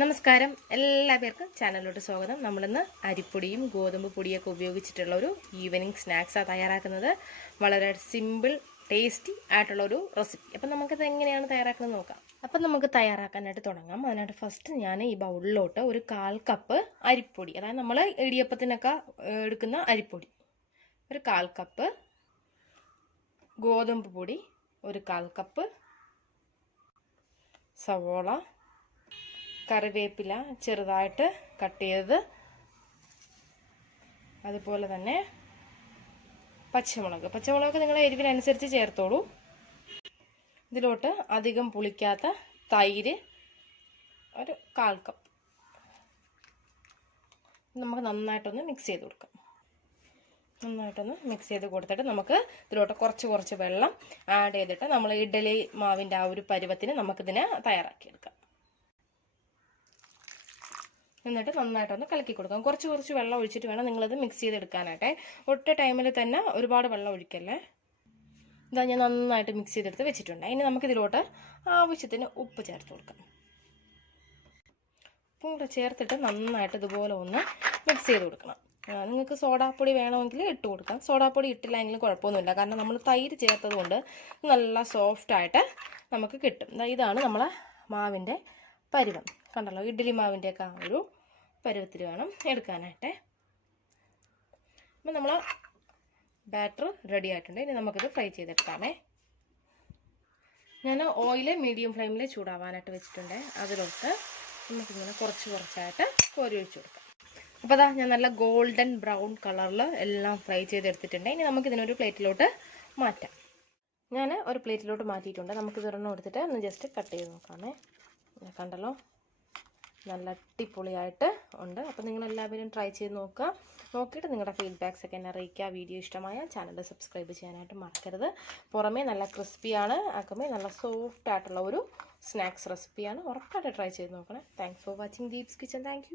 നമസ്കാരം. എല്ലാ പേർക്കും ചാനലിലോട്ട് സ്വാഗതം. നമ്മളിന്ന് അരിപ്പൊടിയും ഗോതമ്പ് പൊടിയൊക്കെ ഉപയോഗിച്ചിട്ടുള്ള ഒരു ഈവനിങ് സ്നാക്സാണ് തയ്യാറാക്കുന്നത്. വളരെ സിമ്പിൾ ടേസ്റ്റി ആയിട്ടുള്ള ഒരു റെസിപ്പി അപ്പം നമുക്കത് എങ്ങനെയാണ് തയ്യാറാക്കുന്നത് നോക്കാം. അപ്പം നമുക്ക് തയ്യാറാക്കാനായിട്ട് തുടങ്ങാം. അതിനായിട്ട് ഫസ്റ്റ് ഞാൻ ഈ ബൗളിലോട്ട് ഒരു കാൽ കപ്പ് അരിപ്പൊടി അതായത് നമ്മൾ ഇടിയപ്പത്തിനൊക്കെ എടുക്കുന്ന അരിപ്പൊടി. ഒരു കാൽ കപ്പ് ഗോതമ്പ് പൊടി ഒരു കാൽ കപ്പ് സവോള കറിവേപ്പില ചെറുതായിട്ട് കട്ട് ചെയ്തത്. അതുപോലെ തന്നെ പച്ചമുളക്. പച്ചമുളക് നിങ്ങൾ എരിവിനനുസരിച്ച് ചേർത്തോളൂ. ഇതിലോട്ട് അധികം പുളിക്കാത്ത തൈര് ഒരു കാൽ കപ്പ്. നമുക്ക് നന്നായിട്ടൊന്ന് മിക്സ് ചെയ്ത് കൊടുക്കാം. നന്നായിട്ടൊന്ന് മിക്സ് ചെയ്ത് കൊടുത്തിട്ട് നമുക്ക് ഇതിലോട്ട് കുറച്ച് കുറച്ച് വെള്ളം ആഡ് ചെയ്തിട്ട് നമ്മൾ ഇഡലി മാവിന്റെ ആ ഒരു പരുവത്തിന് നമുക്കിതിനെ തയ്യാറാക്കിയെടുക്കാം. എന്നിട്ട് നന്നായിട്ടൊന്ന് കലക്കി കൊടുക്കാം. കുറച്ച് കുറച്ച് വെള്ളം ഒഴിച്ചിട്ട് വേണം നിങ്ങളത് മിക്സ് ചെയ്തെടുക്കാനായിട്ട്. ഒറ്റ ടൈമിൽ തന്നെ ഒരുപാട് വെള്ളം ഒഴിക്കല്ലേ? ഇതാ ഞാൻ നന്നായിട്ട് മിക്സ് ചെയ്തെടുത്ത് വെച്ചിട്ടുണ്ട്. ഇനി നമുക്കിതിലോട്ട് ആവശ്യത്തിന് ഉപ്പ് ചേർത്ത് കൊടുക്കാം. ഉപ്പും കൂടെ ചേർത്തിട്ട് നന്നായിട്ട് ഇതുപോലെ ഒന്ന് മിക്സ് ചെയ്ത് കൊടുക്കണം. നിങ്ങൾക്ക് സോഡാപ്പൊടി വേണമെങ്കിൽ ഇട്ട് കൊടുക്കാം. സോഡാപ്പൊടി ഇട്ടില്ലെങ്കിലും കുഴപ്പമൊന്നുമില്ല. കാരണം നമ്മൾ തൈര് ചേർത്തത് കൊണ്ട് നല്ല സോഫ്റ്റായിട്ട് നമുക്ക് കിട്ടും. ഇതാണ് നമ്മളെ മാവിന്റെ പരിവം. കണ്ടല്ലോ ഇഡ്ഡലി മാവിന്റെയൊക്കെ ആ ഒരു പരുവത്തിൽ വേണം എടുക്കാനായിട്ട്. അപ്പം നമ്മൾ ബാറ്റർ റെഡി ആയിട്ടുണ്ട്. ഇനി നമുക്കിത് ഫ്രൈ ചെയ്തെടുക്കാമേ. ഞാൻ ഓയിൽ മീഡിയം ഫ്ലെയിമിൽ ചൂടാവാനായിട്ട് വെച്ചിട്ടുണ്ട്. അതിലോട്ട് നമുക്കിങ്ങനെ കുറച്ച് കുറച്ചായിട്ട് കോരി ഒഴിച്ചു കൊടുക്കാം. അപ്പോൾ അതാ ഞാൻ നല്ല ഗോൾഡൻ ബ്രൗൺ കളറിൽ എല്ലാം ഫ്രൈ ചെയ്തെടുത്തിട്ടുണ്ട്. ഇനി നമുക്കിതിനൊരു പ്ലേറ്റിലോട്ട് മാറ്റാം. ഞാൻ ഒരു പ്ലേറ്റിലോട്ട് മാറ്റിയിട്ടുണ്ട്. നമുക്ക് ഇതൊരെണ്ണം എടുത്തിട്ട് ഒന്ന് ജസ്റ്റ് കട്ട് ചെയ്ത് നോക്കാമേ. കണ്ടല്ലോ? നല്ല അടിപൊളിയായിട്ട് ഉണ്ട്. അപ്പോൾ നിങ്ങൾ എല്ലാവരും ട്രൈ ചെയ്ത് നോക്കുക. നോക്കിയിട്ട് നിങ്ങളുടെ ഫീഡ്ബാക്സ് ഒക്കെ എന്നെ അറിയിക്കുക. വീഡിയോ ഇഷ്ടമായ ചാനൽ സബ്സ്ക്രൈബ് ചെയ്യാനായിട്ട് മറക്കരുത്. പുറമേ നല്ല ക്രിസ്പിയാണ് അകമേ നല്ല സോഫ്റ്റ് ആയിട്ടുള്ള ഒരു സ്നാക്സ് റെസിപ്പിയാണ് ഉറപ്പായിട്ട് ട്രൈ ചെയ്ത് നോക്കണേ. Thanks for watching Deep's kitchen thank